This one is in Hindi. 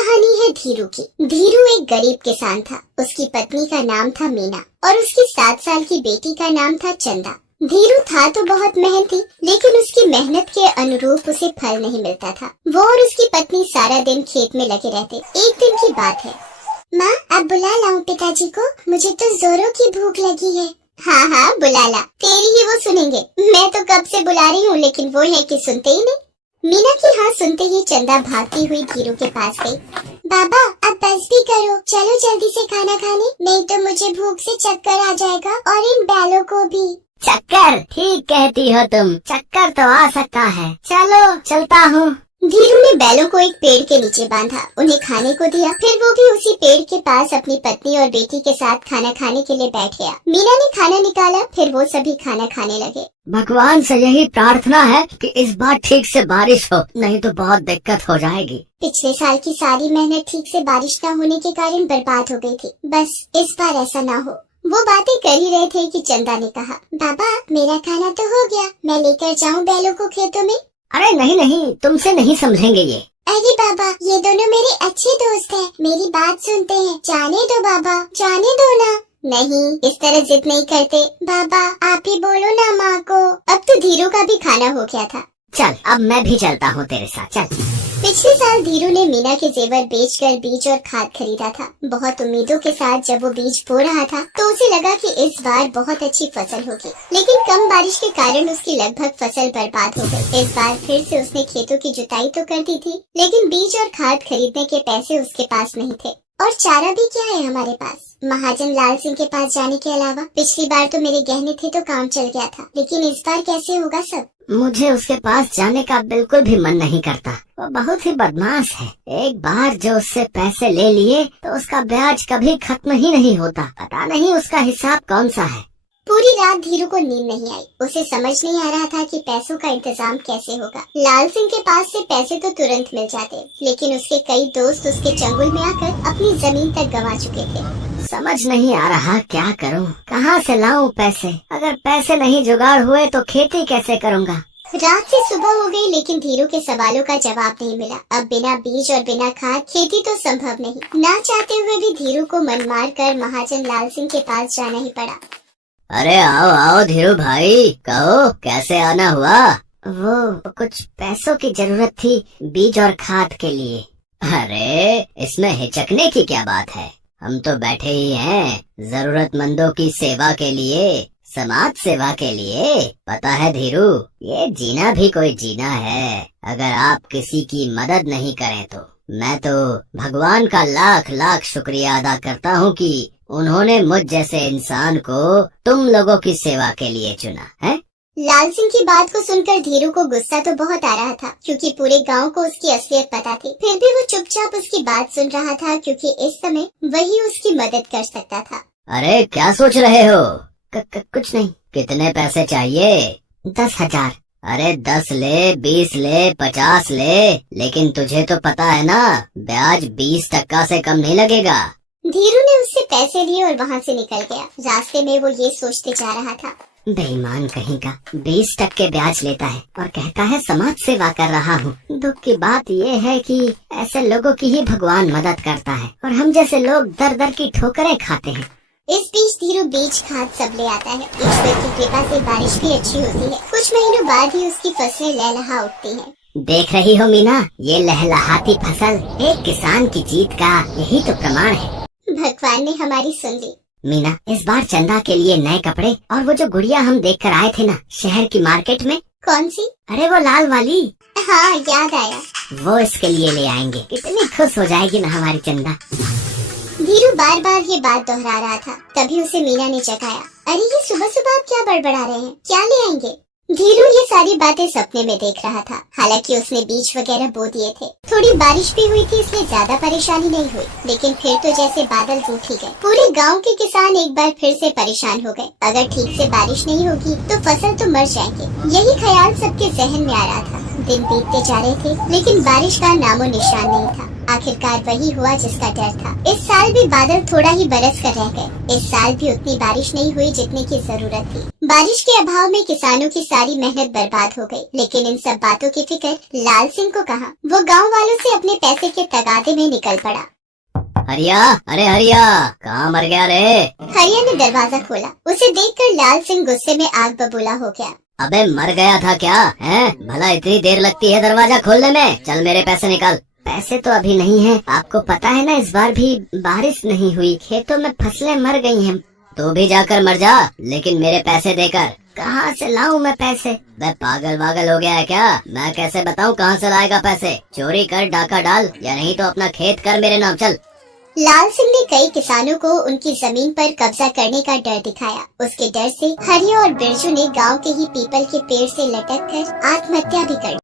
कहानी है धीरू की। धीरू एक गरीब किसान था। उसकी पत्नी का नाम था मीना और उसकी 7 साल की बेटी का नाम था चंदा। धीरू था तो बहुत मेहनती, लेकिन उसकी मेहनत के अनुरूप उसे फल नहीं मिलता था। वो और उसकी पत्नी सारा दिन खेत में लगे रहते। एक दिन की बात है। माँ, अब बुला लाऊं पिताजी को? मुझे तो जोरों की भूख लगी है। हाँ हाँ बुला ला, तेरी ही वो सुनेंगे। मैं तो कब से बुला रही हूँ, लेकिन वो है कि सुनते ही नहीं। मीना की हाँ सुनते ही चंदा भागती हुई धीरू के पास गई। बाबा, अब बस भी करो, चलो जल्दी से खाना खाने, नहीं तो मुझे भूख से चक्कर आ जाएगा और इन बैलों को भी। चक्कर? ठीक कहती हो तुम, चक्कर तो आ सकता है। चलो चलता हूँ। धीरू ने बैलों को एक पेड़ के नीचे बांधा, उन्हें खाने को दिया। फिर वो भी उसी पेड़ के पास अपनी पत्नी और बेटी के साथ खाना खाने के लिए बैठ गया। मीना ने खाना निकाला, फिर वो सभी खाना खाने लगे। भगवान से यही प्रार्थना है कि इस बार ठीक से बारिश हो, नहीं तो बहुत दिक्कत हो जाएगी। पिछले साल की सारी मेहनत ठीक से बारिश न होने के कारण बर्बाद हो गई थी। बस इस बार ऐसा ना हो। वो बातें कर ही रहे थे कि चंदा ने कहा, बाबा मेरा खाना तो हो गया, मैं लेकर जाऊँ बैलों को खेतों में? अरे नहीं नहीं, तुमसे नहीं समझेंगे ये। अरे बाबा, ये दोनों मेरे अच्छे दोस्त हैं, मेरी बात सुनते हैं। जाने दो बाबा, जाने दो ना। नहीं, इस तरह जिद नहीं करते। बाबा आप ही बोलो ना माँ को। अब तो धीरू का भी खाना हो गया था। चल अब मैं भी चलता हूँ तेरे साथ, चल। पिछले साल धीरू ने मीना के जेवर बेचकर बीज और खाद खरीदा था। बहुत उम्मीदों के साथ जब वो बीज बो रहा था तो उसे लगा कि इस बार बहुत अच्छी फसल होगी, लेकिन कम बारिश के कारण उसकी लगभग फसल बर्बाद हो गई। इस बार फिर से उसने खेतों की जुताई तो कर दी थी, लेकिन बीज और खाद खरीदने के पैसे उसके पास नहीं थे। और चारा भी क्या है हमारे पास, महाजन लाल सिंह के पास जाने के अलावा। पिछली बार तो मेरे गहने थे तो काम चल गया था, लेकिन इस बार कैसे होगा सब? मुझे उसके पास जाने का बिल्कुल भी मन नहीं करता। वो बहुत ही बदमाश है। एक बार जो उससे पैसे ले लिए तो उसका ब्याज कभी खत्म ही नहीं होता। पता नहीं उसका हिसाब कौन सा है। पूरी रात धीरू को नींद नहीं आई। उसे समझ नहीं आ रहा था कि पैसों का इंतजाम कैसे होगा। लाल सिंह के पास से पैसे तो तुरंत मिल जाते, लेकिन उसके कई दोस्त उसके चंगुल में आकर अपनी जमीन तक गंवा चुके थे। समझ नहीं आ रहा क्या करूं, कहां से लाऊं पैसे। अगर पैसे नहीं जुगाड़ हुए तो खेती कैसे करूंगा। रात से सुबह हो गई, लेकिन धीरू के सवालों का जवाब नहीं मिला। अब बिना बीज और बिना खाद खेती तो संभव नहीं। ना चाहते हुए भी धीरू को मन मार कर महाजन लाल सिंह के पास जाना ही पड़ा। अरे आओ आओ धीरू भाई, कहो कैसे आना हुआ? वो कुछ पैसों की जरूरत थी बीज और खाद के लिए। अरे इसमें हिचकने की क्या बात है, हम तो बैठे ही हैं जरूरतमंदों की सेवा के लिए, समाज सेवा के लिए। पता है धीरू, ये जीना भी कोई जीना है। अगर आप किसी की मदद नहीं करें तो मैं तो भगवान का लाख लाख शुक्रिया अदा करता हूँ कि उन्होंने मुझ जैसे इंसान को तुम लोगों की सेवा के लिए चुना है। लाल सिंह की बात को सुनकर धीरू को गुस्सा तो बहुत आ रहा था, क्योंकि पूरे गांव को उसकी असलियत पता थी। फिर भी वो चुपचाप उसकी बात सुन रहा था, क्योंकि इस समय वही उसकी मदद कर सकता था। अरे क्या सोच रहे हो? कुछ नहीं। कितने पैसे चाहिए? 10,000। अरे 10 ले, 20 ले, 50 ले, लेकिन तुझे तो पता है ना ब्याज 20% से कम नहीं लगेगा। धीरू ने उससे पैसे लिए और वहाँ से निकल गया। रास्ते में वो ये सोचते जा रहा था, बेईमान कहीं का, 20% ब्याज लेता है और कहता है समाज सेवा कर रहा हूँ। दुख की बात ये है कि ऐसे लोगों की ही भगवान मदद करता है और हम जैसे लोग दर दर की ठोकरें खाते हैं। इस बीच धीरू बीज खाद सब ले आता है। ईश्वर की कृपा से बारिश भी अच्छी होती है। कुछ महीनों बाद ही उसकी फसलें लहलहा उठती हैं। देख रही हो मीना, ये लहलहाती फसल एक किसान की जीत का यही तो प्रमाण है। भगवान ने हमारी सुन ली। मीना, इस बार चंदा के लिए नए कपड़े और वो जो गुड़िया हम देख कर आए थे ना शहर की मार्केट में। कौन सी? अरे वो लाल वाली। हाँ याद आया। वो इसके लिए ले आएंगे। कितनी खुश हो जाएगी ना हमारी चंदा। धीरू बार बार ये बात दोहरा रहा था। तभी उसे मीना ने जगाया। अरे ये सुबह सुबह आप क्या बड़बड़ा रहे हैं, क्या ले आएंगे? धीरू ये सारी बातें सपने में देख रहा था। हालांकि उसने बीज वगैरह बो दिए थे। थोड़ी बारिश भी हुई थी, इसलिए ज्यादा परेशानी नहीं हुई, लेकिन फिर तो जैसे बादल रूठ ही गए। पूरे गांव के किसान एक बार फिर से परेशान हो गए। अगर ठीक से बारिश नहीं होगी तो फसल तो मर जाएंगे। यही ख्याल सबके जहन में आ रहा था। दिन बीतते जा रहे थे, लेकिन बारिश का नामो निशान नहीं था। आखिरकार वही हुआ जिसका डर था। इस साल भी बादल थोड़ा ही बरस कर रह गए। इस साल भी उतनी बारिश नहीं हुई जितने की जरूरत थी। बारिश के अभाव में किसानों की सारी मेहनत बर्बाद हो गई। लेकिन इन सब बातों की फिक्र लाल सिंह को कहाँ। वो गाँव वालों से अपने पैसे के तगादे में निकल पड़ा। हरिया, अरे हरिया, कहाँ मर गया रे? हरिया ने दरवाजा खोला। उसे देखकर लाल सिंह गुस्से में आग बबूला हो गया। अबे मर गया था क्या? हैं? भला इतनी देर लगती है दरवाजा खोलने में? चल मेरे पैसे निकाल। पैसे तो अभी नहीं है, आपको पता है ना इस बार भी बारिश नहीं हुई, खेतों में फसलें मर गई हैं। तो भी जाकर मर जा, लेकिन मेरे पैसे देकर। कहाँ से लाऊं मैं पैसे? मैं पागल वागल हो गया है क्या? मैं कैसे बताऊं कहाँ से लाएगा पैसे? चोरी कर, डाका डाल, या नहीं तो अपना खेत कर मेरे नाम। चल। लाल सिंह ने कई किसानों को उनकी जमीन पर कब्जा करने का डर दिखाया। उसके डर से हरिया और बिरजू ने गांव के ही पीपल के पेड़ से लटक कर आत्महत्या भी कर ली।